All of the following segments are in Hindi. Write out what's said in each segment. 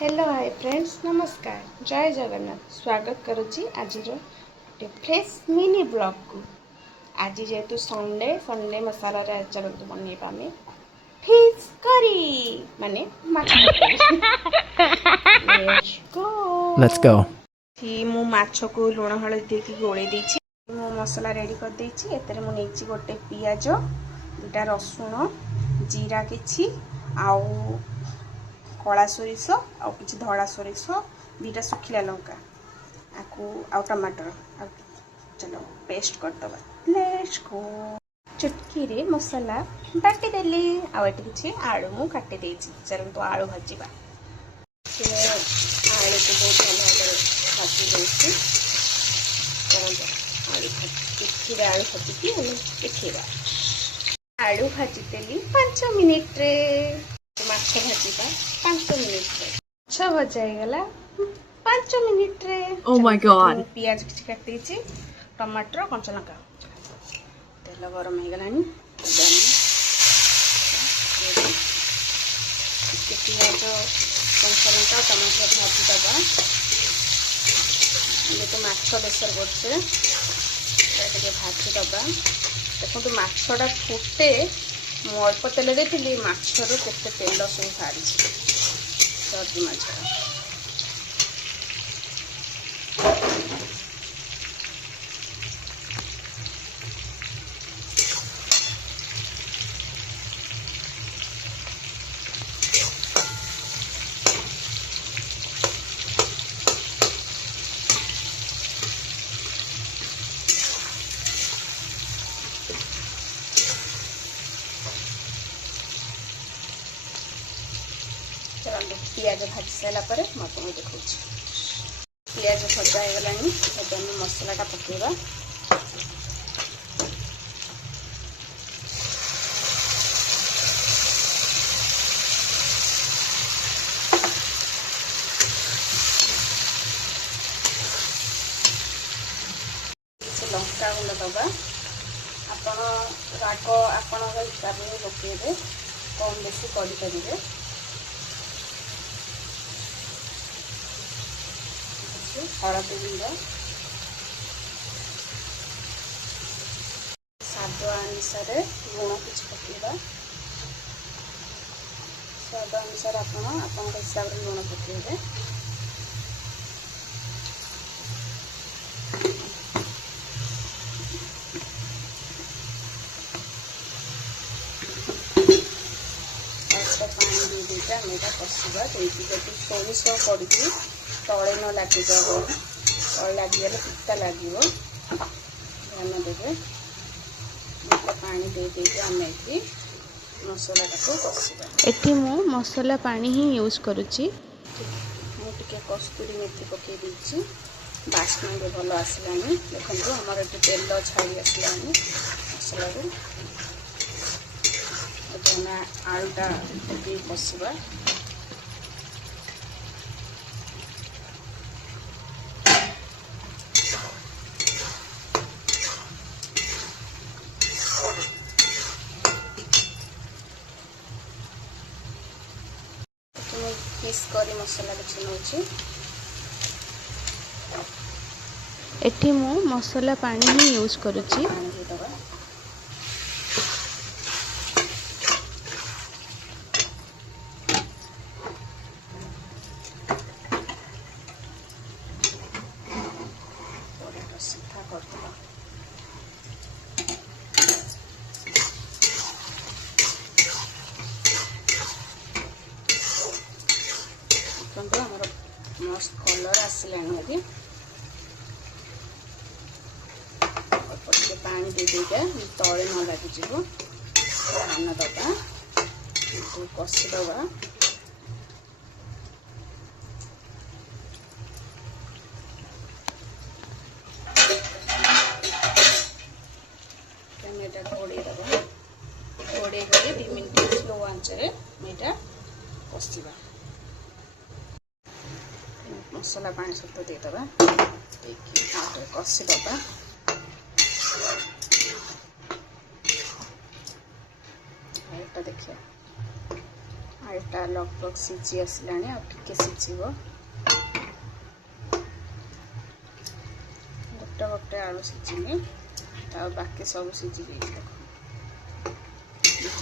हेलो हाय फ्रेंड्स नमस्कार जय जगन्नाथ स्वागत करुच्ची आज फ्रेश मिनी ब्लॉग को। आज जेहेतु संडे संडे मसाला रे चलते बनइबा आम फिश करी माने माछ लेट्स गो। Let's go. मु माछ को लुण हलदी देके गोले देछि। मु मसला रेडी कर देछि। एतरे मु नेछि गोटे पियाज दुटा रसुण जीरा किछि आउ कला सोरिष आउ किछि धड़ा सोरिष दुटा सुखिला लंका आकु आउ टमाटर चलो पेस्ट कर दबा। Let's go. चुटकी रे मसाला बाटी देली आउ एटी किछि आलू मु काटी देछि। चलंतु आलू भाजीबा। आलू को बहुत भल भाବରେ भाजी देछि। चलंतु आलू चुटकी रे आलू भाजी हम देखिबा। आलू भाजी देली 5 मिनिट रे माछ भाजीबा 5 मिनिट रे माछ भजा गला 5 मिनिट रे। Oh my god. पियाज किछि काटी छि टमाटर कंचा लंका तेल गरम हो गलानी पियाज कंचा लंका टमाटर भाजी दबा। ये तो माछ बेसर करछे टे भाजी दबा। देखो माछटा फुटे मु अल्प तेल देती माछर केते तेल सब बाहरी सर्दी माछ। पियाज भाजी सारा पर आपको देखा पियाज भजा हो गलानी। मसलाटा पकेबा। लंका गुंड दबा। आपण राग आपण हिसाब से पकेबे कम बेसी करें। हलदी गुंड स्वाद अनुसार लुण किसी पकेबा। स्वाद अनुसार आपण हिसाब से लुण पकेबे। पानी दे देके आम यहाँ कषा जब सोरिष पड़ी तले न लगे तले लगिगले पिता लगे ध्यान देवे। पानी दे देके आम ये मसला कषा। एटी मु मसला पानी ही यूज करुच्ची। मुझे कस्तूरी मेथी पकई देछि बास्ना भी भल आसलानी। देखो आमर ये तेल छाड़ी आसलानी मसला को आलूटा पकई कषा। फिश करी मसला किसी नौची। एटी मु मसला पानी ही यूज करुच्ची। सीधा करदबा। मस्त कलर आसलानी पानी दे देगा तले न लगे ध्यान दबा कषि दबा। घोड़े दबा घोड़े 2 मिनट स्लो आंच रे कषा। मसला पानी सहित देदबा कषि दबा। देखिए आलुटा लगभग सीझी आसलानी आ टिके सीझिब गोटे गोटे आलू सीझिनी आ बाकी सब सीझी गई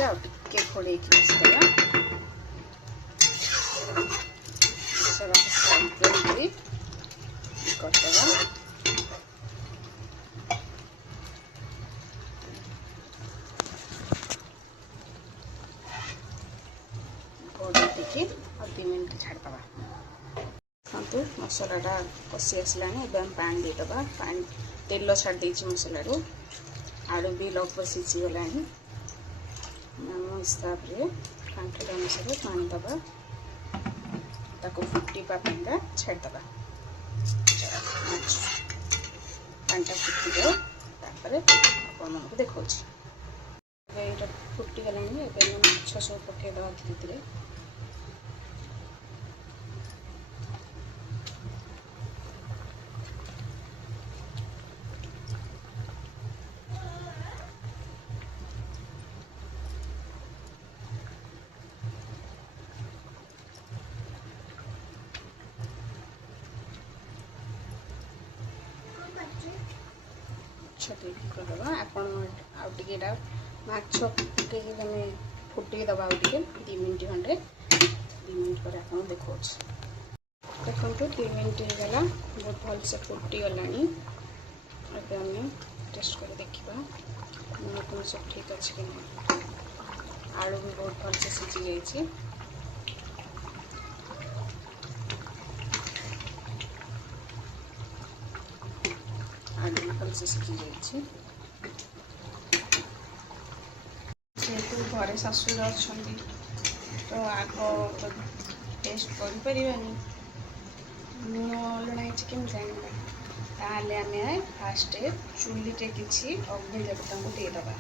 आ टिके घोड़े बसदेवा करदेवा घोड़े 2 मिनट छाड़दवा देखो मसलाटा कषि आसला पानी देदबा पानी तेल छाड़ देछि मसलू आलू भी लगभग सीझी गला हिसाब से कांठा अनुसार पानी दबा ताको फुटीबा छाड़दबा पानीटा फुटी आपन को देखा फुटी गलानी माछ सब पकईदे धीरे धीरे करदबा आपण आउटा माछ पकईकि तुम फुटे दबा आउटे 2 मिनट खंडे 2 मिनट पर आप देखा देखो 2 मिनट होगा बहुत भल से फुटी गलानी अब आम टेस्ट कर देखा तुम सब ठीक अच्छे कि नहीं आलू भी बहुत भल से सीझी जाइए आलू भल से सीखी जाइए जेहेतु घरे शाशुर अच्छा तो आग तो टेस्ट कर लुण केम जानवा ताले आम फास्ट चुलीटे किसी अग्नि देवता को देदबा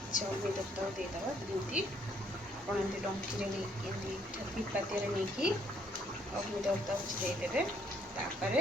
किसी अग्नि देवता को देदबा जमी आप डंकी पीपाती नहीं कि अग्नि देवता को देदेवे तापर